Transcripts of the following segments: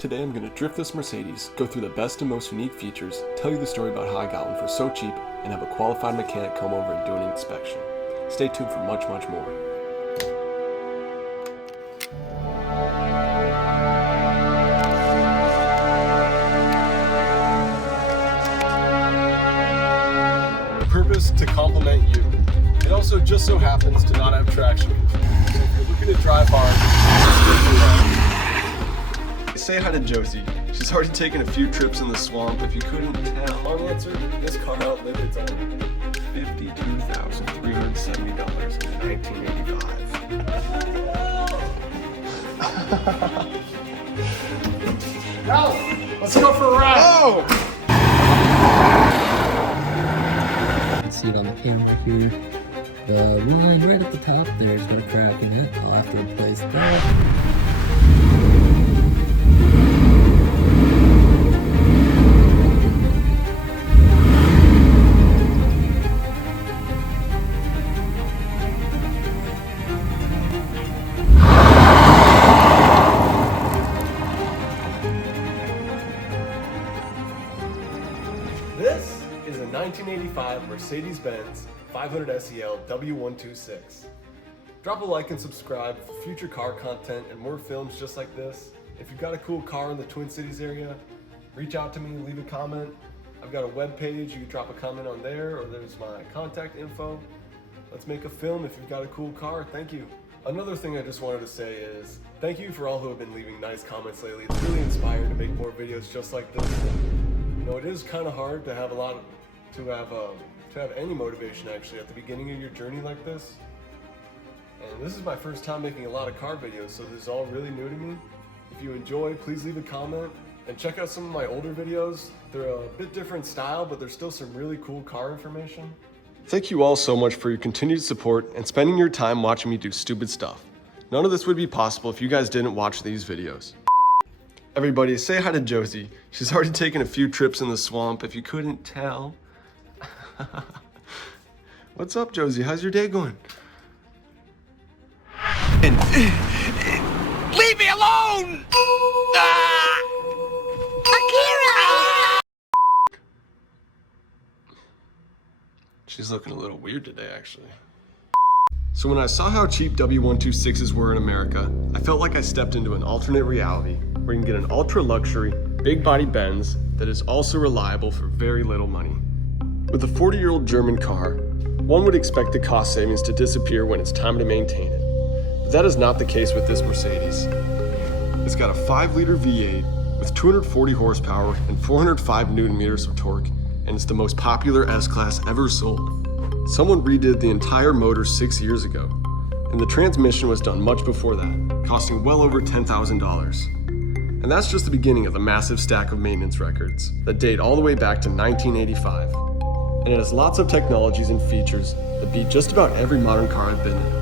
Today I'm going to drift this Mercedes, go through the best and most unique features, tell you the story about how I got one for so cheap, and have a qualified mechanic come over and do an inspection. Stay tuned for much, much more. Purpose to complement you. It also just so happens to not have traction control. So if you're looking to drive hard, say hi to Josie. She's already taken a few trips in the swamp, if you couldn't tell. Long answer, this car outlived its owner. $52,370 in 1985. Now, let's go for a ride! Oh! See it on the camera here. The line right at the top there's got a crack in it. I'll have to replace that. This is a 1985 Mercedes-Benz 500 SEL W126. Drop a like and subscribe for future car content and more films just like this. If you've got a cool car in the Twin Cities area, reach out to me, leave a comment. I've got a web page, you can drop a comment on there, or there's my contact info. Let's make a film if you've got a cool car. Thank you. Another thing I just wanted to say is thank you for all who have been leaving nice comments lately. It's really inspiring to make more videos just like this. You know, it is kind of hard to have have any motivation actually at the beginning of your journey like this. And this is my first time making a lot of car videos, so this is all really new to me. If you enjoy, please leave a comment and check out some of my older videos. They're a bit different style, but there's still some really cool car information. Thank you all so much for your continued support and spending your time watching me do stupid stuff. None of this would be possible if you guys didn't watch these videos. Everybody, say hi to Josie. She's already taken a few trips in the swamp, if you couldn't tell. What's up, Josie? How's your day going? Leave me alone! Akira! She's looking a little weird today, actually. So when I saw how cheap W126s were in America, I felt like I stepped into an alternate reality where you can get an ultra-luxury, big-body Benz that is also reliable for very little money. With a 40-year-old German car, one would expect the cost savings to disappear when it's time to maintain it. But that is not the case with this Mercedes. It's got a 5-liter V8 with 240 horsepower and 405 Newton-meters of torque, and it's the most popular S-Class ever sold. Someone redid the entire motor 6 years ago, and the transmission was done much before that, costing well over $10,000. And that's just the beginning of the massive stack of maintenance records that date all the way back to 1985. And it has lots of technologies and features that beat just about every modern car I've been in.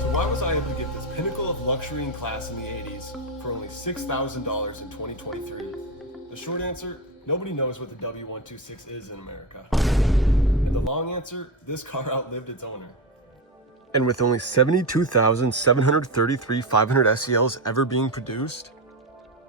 So why was I able to get this pinnacle of luxury and class in the 80s for only $6,000 in 2023? The short answer, nobody knows what the W126 is in America. And the long answer, this car outlived its owner. And with only 72,733 500 SELs ever being produced,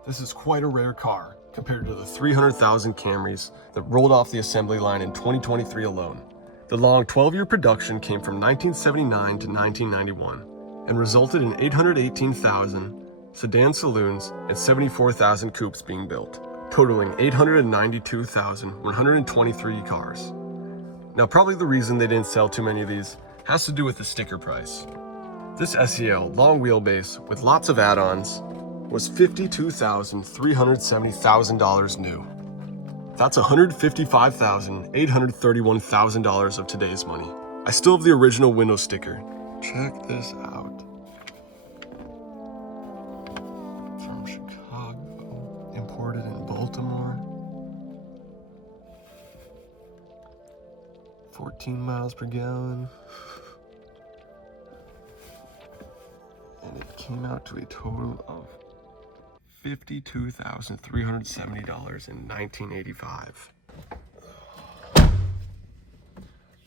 this is quite a rare car compared to the 300,000 Camrys that rolled off the assembly line in 2023 alone. The long 12-year production came from 1979 to 1991 and resulted in 818,000 sedan saloons and 74,000 coupes being built, totaling 892,123 cars. Now, probably the reason they didn't sell too many of these has to do with the sticker price. This SEL long wheelbase with lots of add-ons was $52,370,000 new. That's $155,831,000 of today's money. I still have the original window sticker. Check this out. From Chicago, imported in Baltimore. 14 miles per gallon. And it came out to a total of $52,370 in 1985.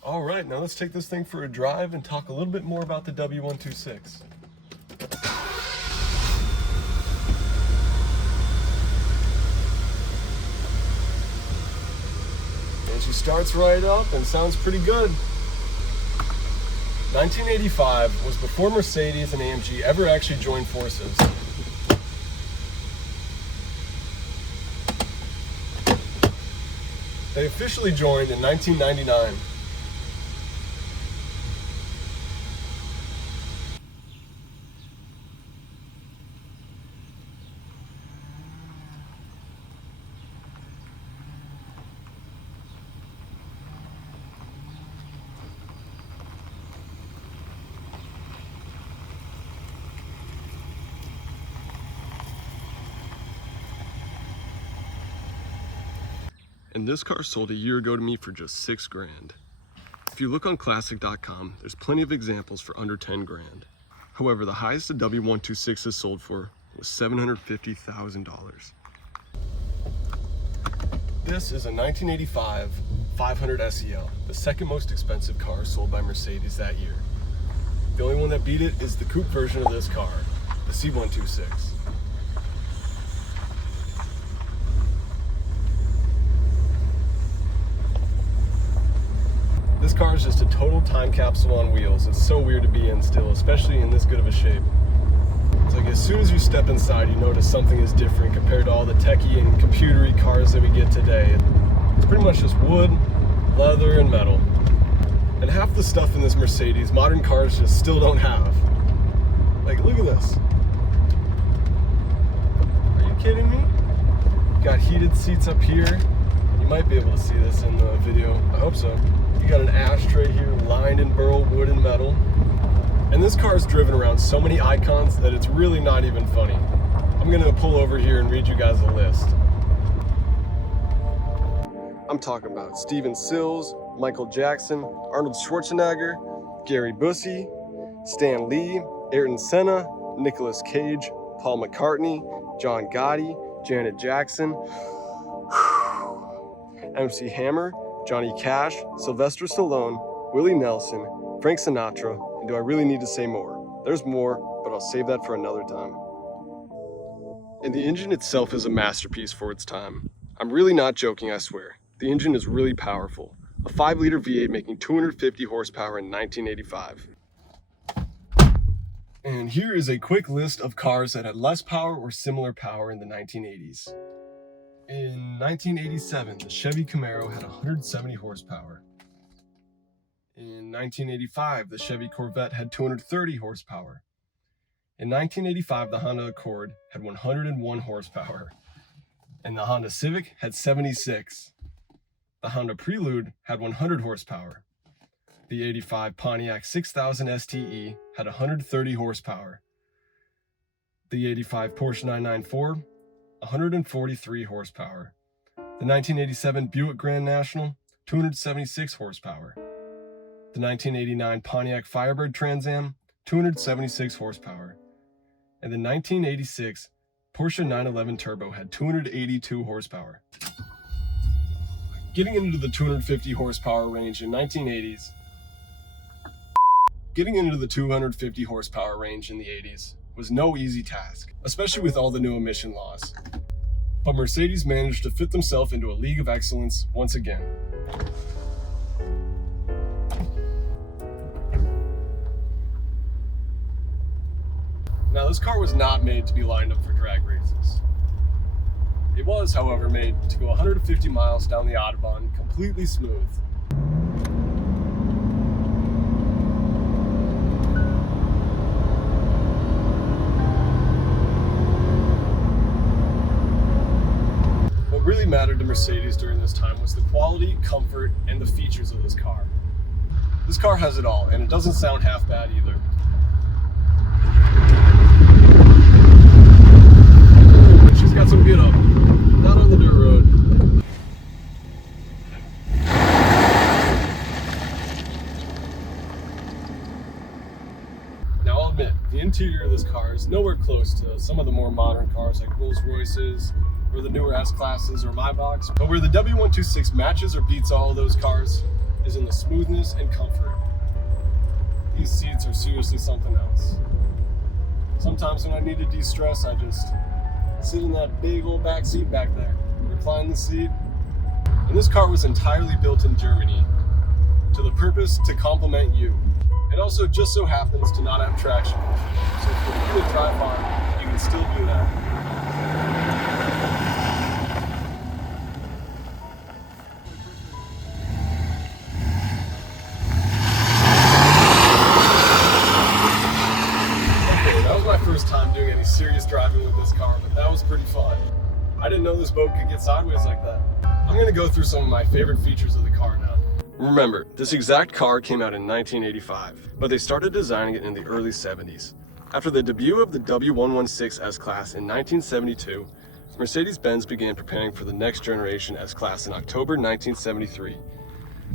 All right, now let's take this thing for a drive and talk a little bit more about the W126. she starts right up and sounds pretty good. 1985 was before Mercedes and AMG ever actually joined forces. They officially joined in 1999. And this car sold a year ago to me for just $6 grand. If you look on classic.com, there's plenty of examples for under 10 grand. However, the highest the W126 has sold for was $750,000. This is a 1985 500 SEL, the second most expensive car sold by Mercedes that year. The only one that beat it is the coupe version of this car, the C126. This car is just a total time capsule on wheels. It's so weird to be in still, especially in this good of a shape. It's like as soon as you step inside, you notice something is different compared to all the techie and computery cars that we get today. It's pretty much just wood, leather, and metal. And half the stuff in this Mercedes, modern cars just still don't have. Like, look at this. Are you kidding me? Got heated seats up here. You might be able to see this in the video. I hope so. You got an ashtray here lined in burl wood and metal. And this car is driven around so many icons that it's really not even funny. I'm gonna pull over here and read you guys a list. I'm talking about Steven Sills, Michael Jackson, Arnold Schwarzenegger, Gary Busey, Stan Lee, Ayrton Senna, Nicolas Cage, Paul McCartney, John Gotti, Janet Jackson, MC Hammer, Johnny Cash, Sylvester Stallone, Willie Nelson, Frank Sinatra, and do I really need to say more? There's more, but I'll save that for another time. And the engine itself is a masterpiece for its time. I'm really not joking, I swear. The engine is really powerful. A 5-liter V8 making 250 horsepower in 1985. And here is a quick list of cars that had less power or similar power in the 1980s. In 1987, the Chevy Camaro had 170 horsepower. In 1985, the Chevy Corvette had 230 horsepower. In 1985, the Honda Accord had 101 horsepower. And the Honda Civic had 76. The Honda Prelude had 100 horsepower. The 85 Pontiac 6000 STE had 130 horsepower. The 85 Porsche 994, 143 horsepower. The 1987 Buick Grand National, 276 horsepower. The 1989 Pontiac Firebird Trans Am, 276 horsepower. And the 1986 Porsche 911 Turbo had 282 horsepower. Getting into the 250 horsepower range in 1980s. Getting into the 250 horsepower range in the 80s was no easy task, especially with all the new emission laws. But Mercedes managed to fit themselves into a league of excellence once again. Now, this car was not made to be lined up for drag races. It was, however, made to go 150 miles down the Autobahn completely smooth. What really mattered to Mercedes during this time was the quality, comfort, and the features of this car. This car has it all, and it doesn't sound half bad either. She's got some get up, not on the dirt road. Now I'll admit, the interior of this car is nowhere close to some of the more modern cars like Rolls Royces or the newer S-Classes or Maybachs, but where the W126 matches or beats all of those cars is in the smoothness and comfort. These seats are seriously something else. Sometimes when I need to de-stress, I just sit in that big old back seat back there, recline the seat, And this car was entirely built in Germany to the purpose to complement you. It also just so happens to not have traction control. So if you're doing a drive on, you can still do that. First time doing any serious driving with this car, but that was pretty fun. I didn't know this boat could get sideways like that. I'm gonna go through some of my favorite features of the car now. Remember, this exact car came out in 1985, but they started designing it in the early 70s. After the debut of the W126 S-Class in 1972, Mercedes-Benz began preparing for the next generation S-Class in October 1973.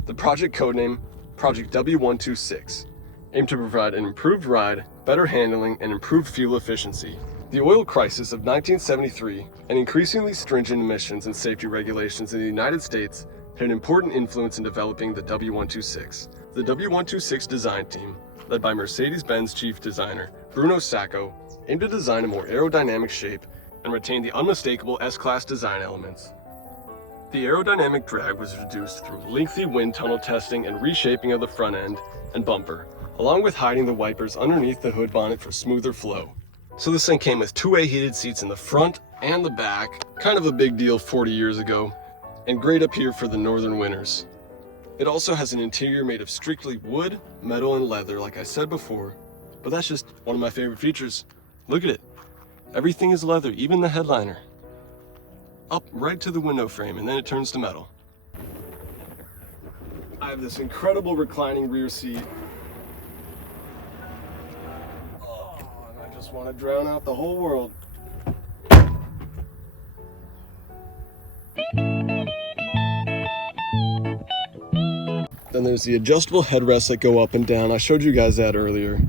The project codename, Project W126, aimed to provide an improved ride, better handling, and improved fuel efficiency. The oil crisis of 1973 and increasingly stringent emissions and safety regulations in the United States had an important influence in developing the W126. The W126 design team, led by Mercedes-Benz chief designer Bruno Sacco, aimed to design a more aerodynamic shape and retain the unmistakable S-Class design elements. The aerodynamic drag was reduced through lengthy wind tunnel testing and reshaping of the front end and bumper, along with hiding the wipers underneath the hood bonnet for smoother flow. So this thing came with two-way heated seats in the front and the back, kind of a big deal 40 years ago, and great up here for the northern winters. It also has an interior made of strictly wood, metal, and leather, like I said before, but that's just one of my favorite features. Look at it. Everything is leather, even the headliner. Up right to the window frame, and then it turns to metal. I have this incredible reclining rear seat. Just want to drown out the whole world. Then there's the adjustable headrests that go up and down. I showed you guys that earlier.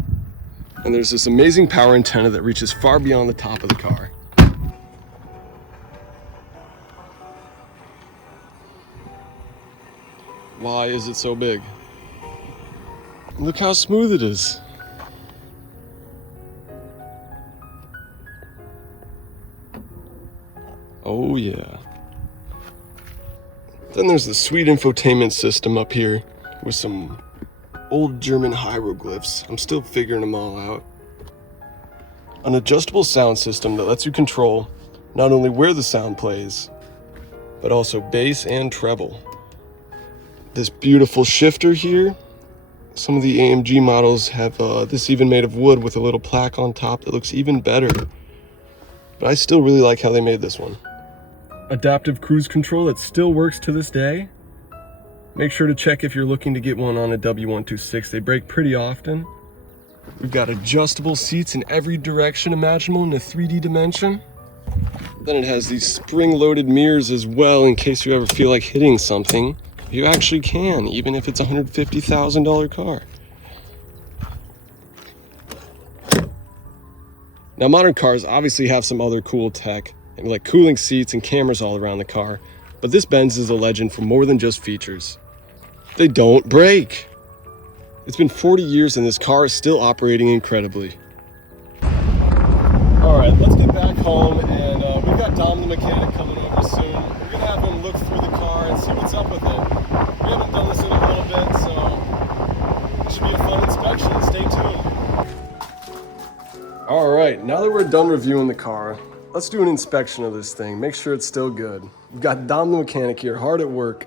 And there's this amazing power antenna that reaches far beyond the top of the car. Why is it so big? Look how smooth it is. Oh yeah. Then there's the sweet infotainment system up here with some old German hieroglyphs. I'm still figuring them all out. An adjustable sound system that lets you control not only where the sound plays, but also bass and treble. This beautiful shifter here. Some of the AMG models have this even made of wood with a little plaque on top that looks even better. But I still really like how they made this one. Adaptive cruise control that still works to this day. Make sure to check if you're looking to get one on a W126. They break pretty often. We've got adjustable seats in every direction imaginable in a 3D dimension. Then it has these spring-loaded mirrors as well in case you ever feel like hitting something. You actually can, even if it's a $150,000 car. Now, modern cars obviously have some other cool tech, like cooling seats and cameras all around the car, but this Benz is a legend for more than just features. They don't break. It's been 40 years and this car is still operating incredibly. All right, let's get back home, and we've got Dom the mechanic coming over soon. We're gonna have him look through the car and see what's up with it. We haven't done this in a little bit, so it should be a fun inspection. Stay tuned. All right, now that we're done reviewing the car, let's do an inspection of this thing. Make sure it's still good. We've got Dom the mechanic here, hard at work.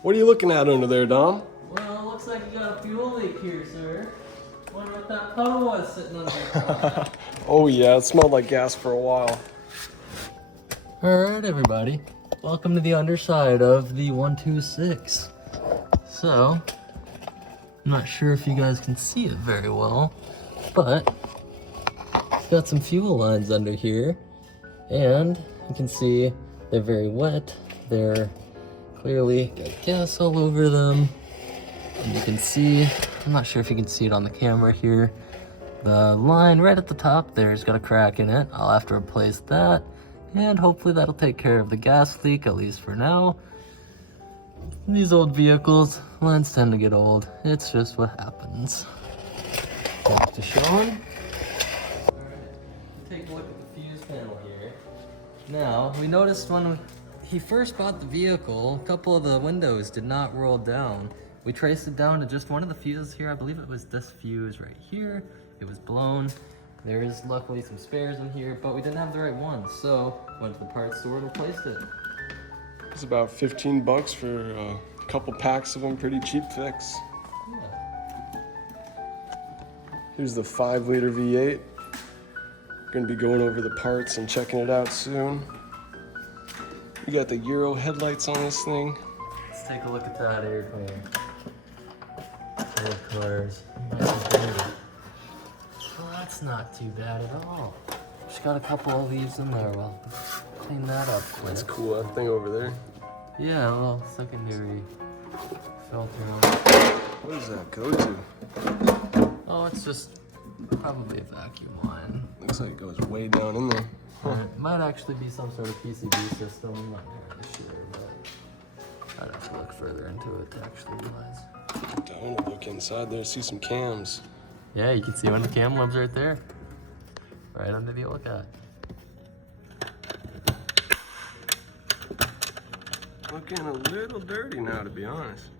What are you looking at under there, Dom? Well, it looks like you got a fuel leak here, sir. Wonder what that puddle was sitting under there. Oh yeah, it smelled like gas for a while. Alright everybody, welcome to the underside of the 126. So, I'm not sure if you guys can see it very well, but it's got some fuel lines under here, and you can see they're very wet. They're clearly got gas all over them. And you can see, I'm not sure if you can see it on the camera here, the line right at the top there's got a crack in it. I'll have to replace that, and hopefully that'll take care of the gas leak, at least for now. These old vehicles, lines tend to get old. It's just what happens. Back to Sean. Alright, take a look at the fuse panel here. Now, we noticed when he first bought the vehicle, a couple of the windows did not roll down. We traced it down to just one of the fuses here. I believe it was this fuse right here. It was blown. There is luckily some spares in here, but we didn't have the right one. So went to the parts store and replaced it. It's about 15 bucks for a couple packs of them, pretty cheap fix. Yeah. Here's the 5-liter V8. Gonna be going over the parts and checking it out soon. You got the Euro headlights on this thing. Let's take a look at that air cleaner. Old cars. Well, that's not too bad at all. Just got a couple of leaves in there. Well, clean that up quick. That's cool, that thing over there. Yeah, a little secondary filter. What does that go to? Oh, it's just probably a vacuum line. Looks like it goes way down in there. It might actually be some sort of PCB system. I'm not entirely sure, but I'd have to look further into it to actually realize. I want to look inside there, see some cams. Yeah, you can see one of the cam lobes right there. Right under the oil cat. Looking a little dirty now, to be honest.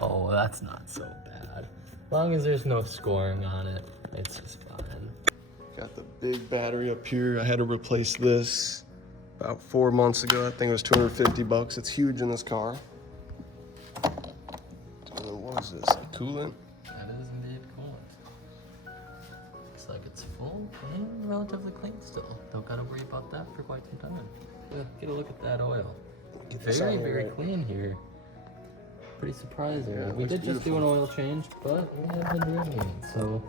Oh, that's not so bad. As long as there's no scoring on it, it's just fine. Got the big battery up here. I had to replace this about 4 months ago. That thing was 250 bucks. It's huge in this car. What is this, like coolant? That is indeed coolant. Looks like it's full and relatively clean still. Don't gotta worry about that for quite some time. Yeah, get a look at that oil. Get this out Very, here, very right? clean here. Pretty surprising. Yeah, it we looks did just do an oil change, but we have been doing it. So,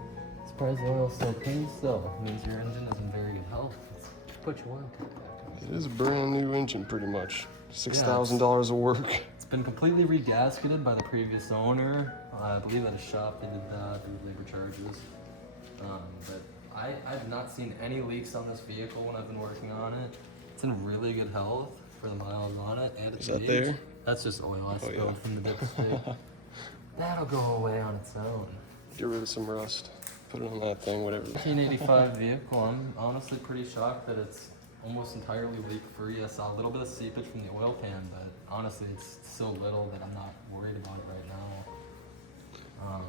surprised the oil's so clean still. It means your engine is in very good health. Let's put your oil tank back. It is a brand new engine, pretty much. $6,000 of work. It's been completely regasketed by the previous owner. I believe at a shop they did that, they did labor charges. But I've not seen any leaks on this vehicle when I've been working on it. It's in really good health for the miles on it and its Is that age. there? That's just oil I spilled yeah. from the dipstick. That'll go away on its own. Get rid of some rust. Put it on that thing, whatever. 1985 vehicle. I'm honestly pretty shocked that it's almost entirely leak-free. I saw a little bit of seepage from the oil pan, but honestly, it's so little that I'm not worried about it right now.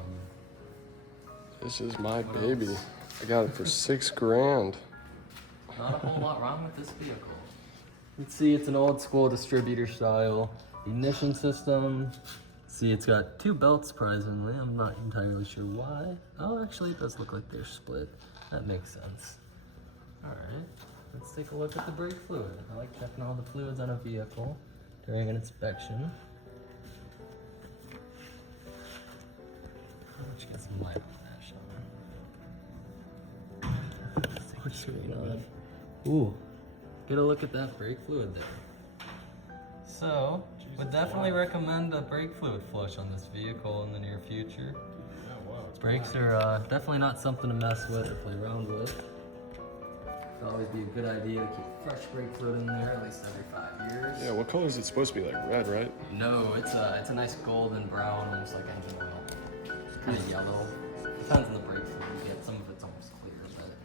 This is my What baby. else? I got it for $6,000. Not a whole lot wrong with this vehicle. You can see it's an old school distributor style ignition system. See, it's got two belts, surprisingly. I'm not entirely sure why. Oh, actually, it does look like they're split. That makes sense. All right, let's take a look at the brake fluid. I like checking all the fluids on a vehicle during an inspection. Let's get some light on that, Sean. Let's take a screen on. Ooh, get a look at that brake fluid there. So, would definitely recommend a brake fluid flush on this vehicle in the near future. Brakes are definitely not something to mess with or play around with. It'd always be a good idea to keep fresh brake fluid in there at least every 5 years. Yeah, what color is it supposed to be? Like red, right? No, it's a nice golden brown, almost like engine oil. It's kind of yellow. Depends on the brake fluid you get. Some of it's almost clear, but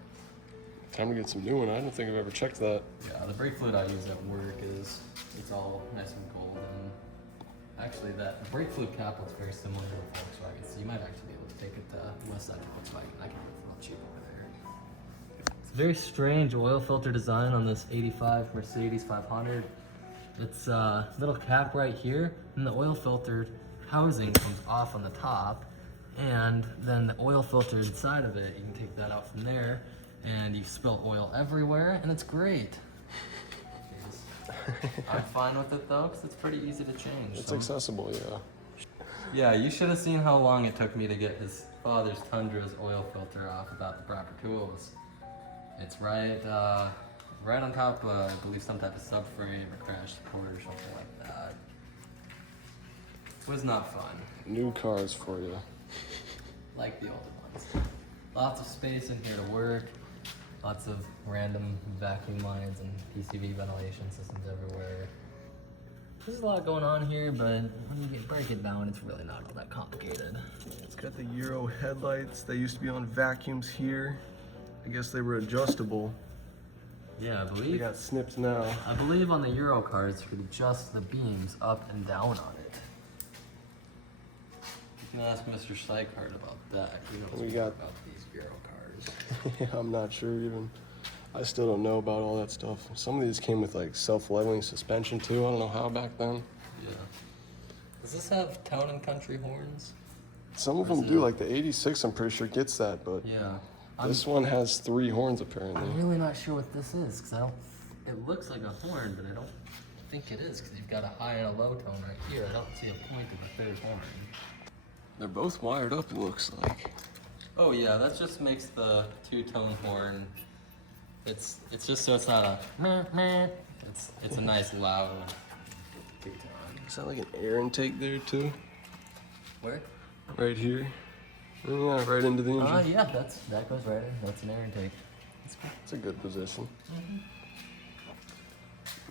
Time to get some new one. I don't think I've ever checked that. yeah, the brake fluid I use at work it's all nice and golden. Actually, the brake fluid cap looks very similar to the Volkswagen, so you might actually be able to take it to West Side Volkswagen. I can get it for a little cheap over there. It's a very strange oil filter design on this 85 Mercedes 500. It's a little cap right here, and the oil filter housing comes off on the top, and then the oil filter inside of it, you can take that out from there, and you spill oil everywhere, and it's great. I'm fine with it though, because it's pretty easy to change. It's accessible, yeah. Yeah, you should have seen how long it took me to get his father's Tundra's oil filter off without the proper tools. It's right on top of, I believe, some type of subframe or crash support or something like that. It was not fun, New cars for you. like the older ones. Lots of space in here to work. Lots of random vacuum lines and PCV ventilation systems everywhere. There's a lot going on here, but when you break it down, it's really not all that complicated. It's got the Euro headlights. They used to be on vacuums here. I guess they were adjustable. Yeah, I They believe. got snips now. I believe on the Euro cards you could adjust the beams up and down on it. You can ask Mr. Sykart about that. He knows We more got- about these Euro cars. Yeah, I'm not sure even. I still don't know about all that stuff. Some of these came with like self-leveling suspension too. I don't know how back then. Yeah. Does this have town and country horns? Some of Or is them do, it- like the 86 I'm pretty sure gets that, but Yeah. this one has 3 horns apparently. I'm really not sure what this is because I don't. It looks like a horn, but I don't think it is because you've got a high and a low tone right here. I don't see a point of a third horn. They're both wired up, it looks like. Oh yeah, that just makes the two-tone horn. It's just so it's not a meh, meh. It's a nice loud two-tone. Is that like an air intake there too? Where? Right here. Yeah, right into the engine. Yeah, that goes right in. That's an air intake. It's a good position. What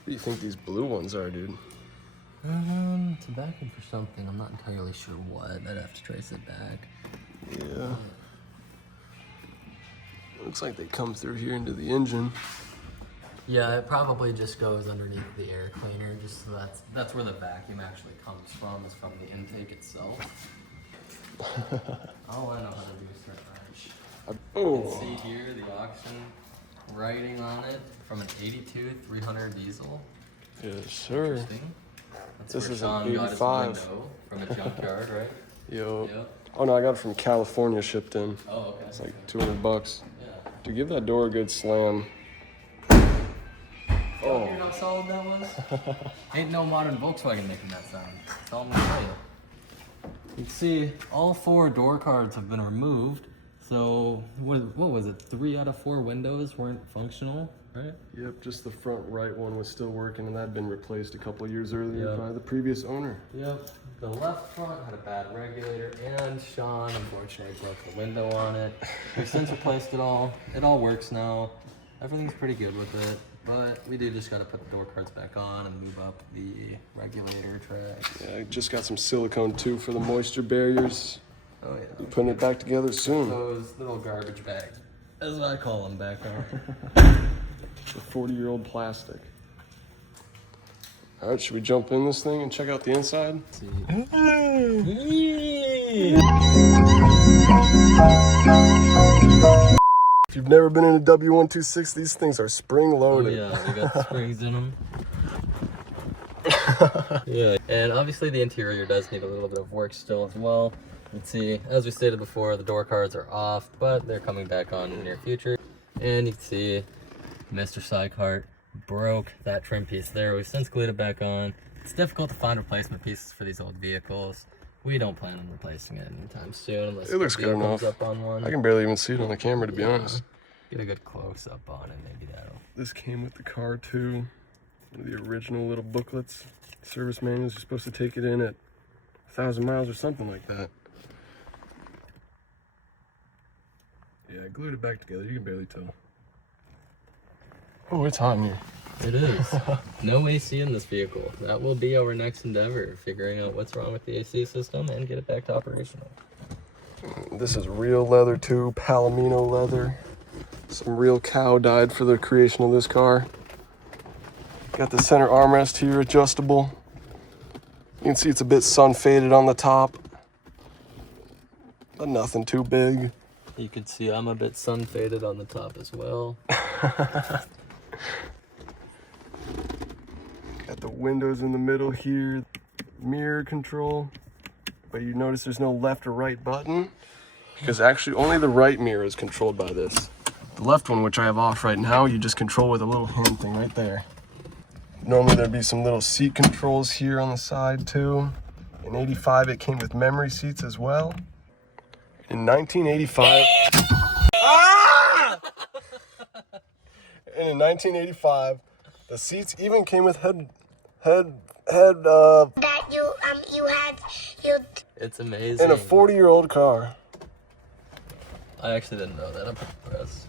do you think these blue ones are, dude? It's a backing for something. I'm not entirely sure what. I'd have to trace it back. Yeah. Looks like they come through here into the engine. Yeah, it probably just goes underneath the air cleaner, just so that's where the vacuum actually comes from, is from the intake itself. All I know how to do is turn wrench. You Oh, can see here the auction writing on it from an 82 300 diesel. yes, sir. Interesting. That's This where is an Sean got his 85. window from a junkyard, right? Yo. Yep. Oh no, I got it from California shipped in. Oh, okay. It's like $200. Yeah. To give that door a good slam. Oh. Hear how solid that was? Ain't no modern Volkswagen making that sound. That's all I'm gonna tell you. You can see all 4 door cards have been removed. So what was it? 3 out of 4 windows weren't functional, right? Yep, just the front right one was still working, and that had been replaced a couple years earlier Yep. by the previous owner. Yep. The left front had a bad regulator, and Sean unfortunately broke the window on it. We've since replaced it all. It all works now. Everything's pretty good with it, but we do just gotta put the door cards back on and move up the regulator tracks. Yeah, I just got some silicone too for the moisture barriers. Oh Be yeah. putting it back together soon. Those little garbage bags, as I call them back home. The 40-year-old plastic. All right, should we jump in this thing and check out the inside? Let's see. If you've never been in a W126, these things are Oh spring-loaded. yeah, we got the springs in them. Yeah, and obviously the interior does need a little bit of work still as well. Let's see, as we stated before, the door cards are off, but they're coming back on in the near future. And you can see Mr. Sykart broke that trim piece there. We've since glued it back on. It's difficult to find replacement pieces for these old vehicles. We don't plan on replacing it anytime soon unless It looks a deal good comes enough. up on one. I can barely even see it on the camera, to be honest. Get a good close up on it, maybe that'll. This came with the car too. One of the original little booklets, service manuals. You're supposed to take it in at 1,000 miles or something like that. Yeah, I glued it back together. You can barely tell. Oh, it's hot in here. It is. No AC in this vehicle. That will be our next endeavor, figuring out what's wrong with the AC system and get it back to operational. This is real leather too, Palomino leather. Some real cow died for the creation of this car. Got the center armrest here, adjustable. You can see it's a bit sun faded on the top, but nothing too big. You can see I'm a bit sun faded on the top as well. Got the windows in the middle here, mirror control, but you notice there's no left or right button because actually only the right mirror is controlled by this. The left one, which I have off right now, you just control with a little hand thing right there. Normally there'd be some little seat controls here on the side too. In 85 it came with memory seats as well. In 1985, and in 1985, the seats even came with head. That you had It's amazing. In a 40-year-old car. I actually didn't know that. I'm pretty impressed.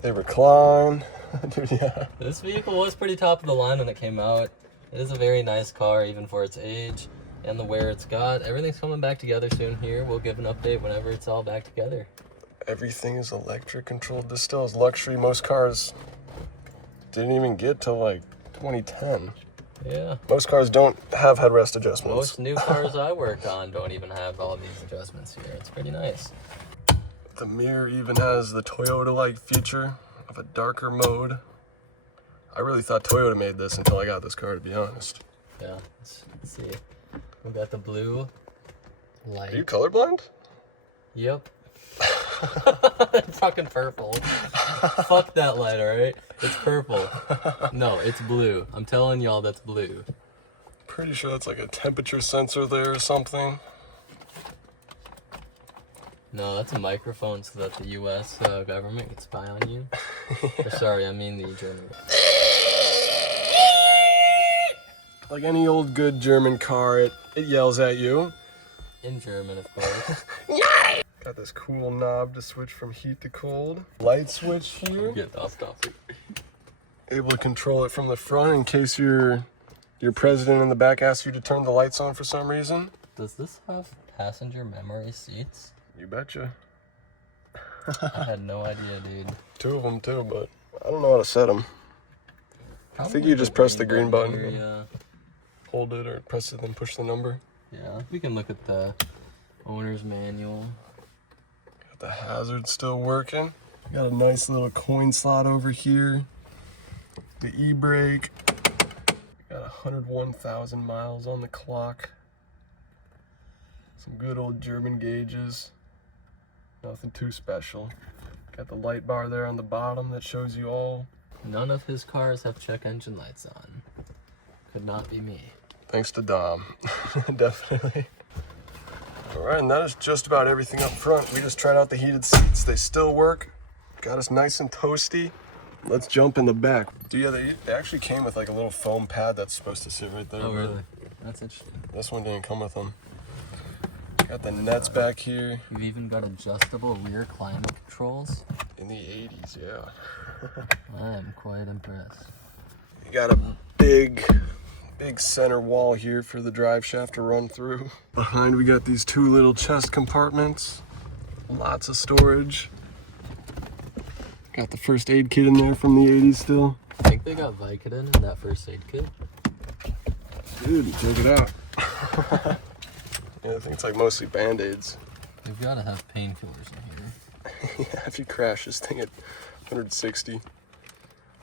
They recline. Dude, yeah. This vehicle was pretty top of the line when it came out. It is a very nice car, even for its age and the wear it's got. Everything's coming back together soon here. We'll give an update whenever it's all back together. Everything is electric controlled. This still is luxury. Most cars didn't even get to like 2010. Yeah. Most cars don't have headrest adjustments. Most new cars I work on don't even have all these adjustments here. It's pretty nice. The mirror even has the Toyota-like feature of a darker mode. I really thought Toyota made this until I got this car, to be honest. Yeah, let's see. We got the blue light. Are you colorblind? Yep. Fucking purple. Fuck that light, alright? It's purple. No, it's blue. I'm telling y'all that's blue. Pretty sure that's like a temperature sensor there or something. No, that's a microphone so that the US government can spy on you. Or, sorry, I mean the German. Like any old good German car, it yells at you. In German, of course. Got this cool knob to switch from heat to cold. Light switch here. Get off topic. Able to control it from the front in case your president in the back asks you to turn the lights on for some reason. Does this have passenger memory seats? You betcha. I had no idea, dude. 2 of them too, but I don't know how to set them. I think you just press the green button. Here, yeah. Hold it or press it then push the number. Yeah, we can look at the owner's manual. Got the hazard still working. Got a nice little coin slot over here. The e-brake. Got 101,000 miles on the clock. Some good old German gauges. Nothing too special. Got the light bar there on the bottom that shows you all. None of his cars have check engine lights on. Could not be me. Thanks to Dom. Definitely. Alright, and that is just about everything up front. We just tried out the heated seats. They still work. Got us nice and toasty. Let's jump in the back. Yeah, they actually came with like a little foam pad that's supposed to sit right there. Oh, really? That's interesting. This one didn't come with them. Got the nets back here. You've even got adjustable rear climate controls. In the 80s, yeah. I am quite impressed. You got a big center wall here for the drive shaft to run through. Behind we got these 2 little chest compartments. Lots of storage. Got the first aid kit in there from the 80s still. I think they got Vicodin in that first aid kit. Dude, check it out. Yeah, I think it's like mostly Band-Aids. They've got to have painkillers in here. Yeah, if you crash this thing at 160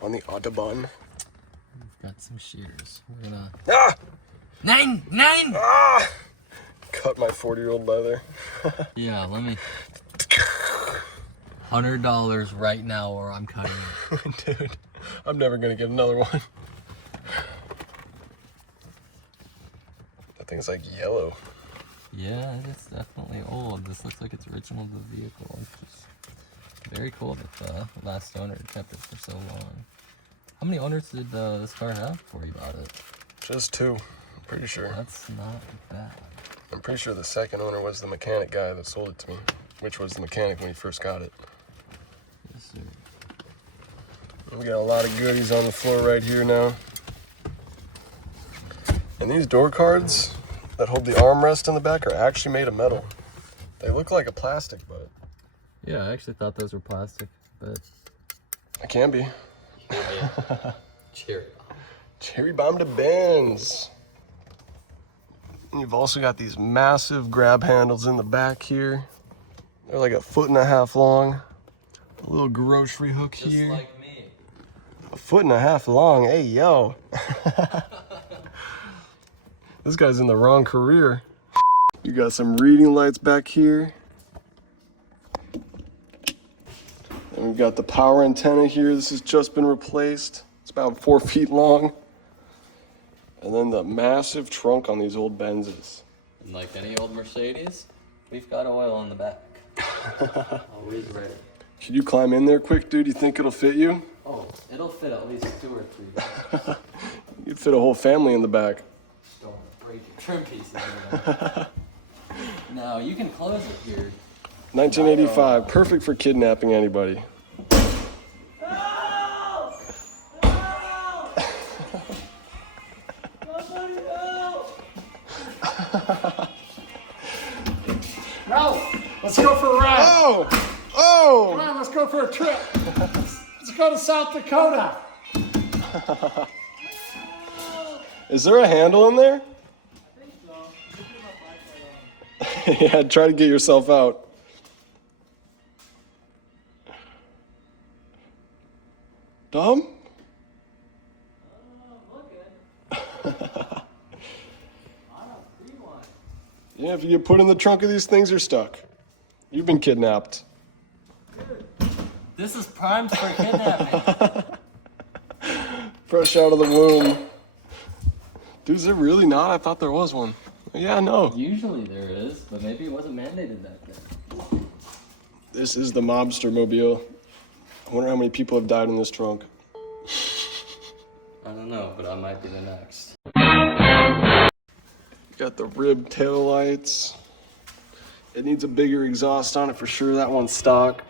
on the Autobahn. We've got some shears. We're gonna... Ah! Nine! Ah! Cut my 40-year-old leather. Yeah, let me... $100 right now or I'm cutting it. Dude, I'm never gonna get another one. That thing's like yellow. Yeah, it's definitely old. This looks like it's original to the vehicle. It's just very cool that the last owner kept it for so long. How many owners did this car have before you bought it? Just 2, I'm pretty sure. That's not bad. I'm pretty sure the second owner was the mechanic guy that sold it to me, which was the mechanic when he first got it. Yes, sir. We got a lot of goodies on the floor right here now. And these door cards that hold the armrest in the back are actually made of metal. They look like a plastic, but... Yeah, I actually thought those were plastic, but... It can be. Cherry bomb. Cherry bomb to Benz. And you've also got these massive grab handles in the back here. They're like 1.5 feet long. A little grocery hook Just here. like me. 1.5 feet long. Hey, yo. This guy's in the wrong career. You got some reading lights back here. And we've got the power antenna here. This has just been replaced. It's about 4 feet long. And then the massive trunk on these old Benzes. And like any old Mercedes, we've got oil in the back. Always ready. Should you climb in there quick, dude? You think it'll fit you? Oh, it'll fit at least 2 or 3 guys. You'd fit a whole family in the back. Don't break your trim pieces. You know. No, you can close it here. 1985, perfect for kidnapping anybody. No, let's go for a ride. Oh! Oh! Come on, let's go for a trip. Let's go to South Dakota. Is there a handle in there? Yeah, try to get yourself out. Dom? Yeah, if you get put in the trunk of these things, you're stuck. You've been kidnapped. This is primed for kidnapping. Fresh out of the womb. Dude, is there really not? I thought there was one. Yeah, no. Usually there is, but maybe it wasn't mandated back then. This is the mobster mobile. I wonder how many people have died in this trunk. I don't know, but I might be the next. Got the rib tail lights. It needs a bigger exhaust on it for sure. That one's stock.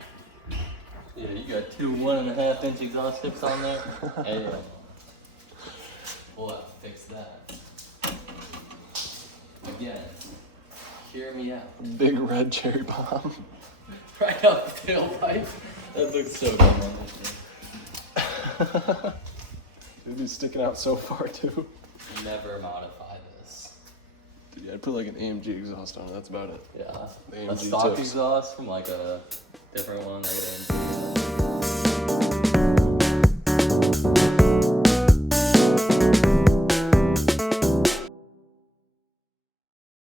Yeah, you got two 1.5-inch exhaust tips on there. Hey, we'll have to fix that. Again, hear me out. Big red cherry bomb. Right out the tailpipe. That looks so dumb on this thing. It'd be sticking out so far too. Never modify this. Dude, yeah, I'd put like an AMG exhaust on it. That's about it. Yeah. The A AMG stock tips. exhaust from like a different one, like an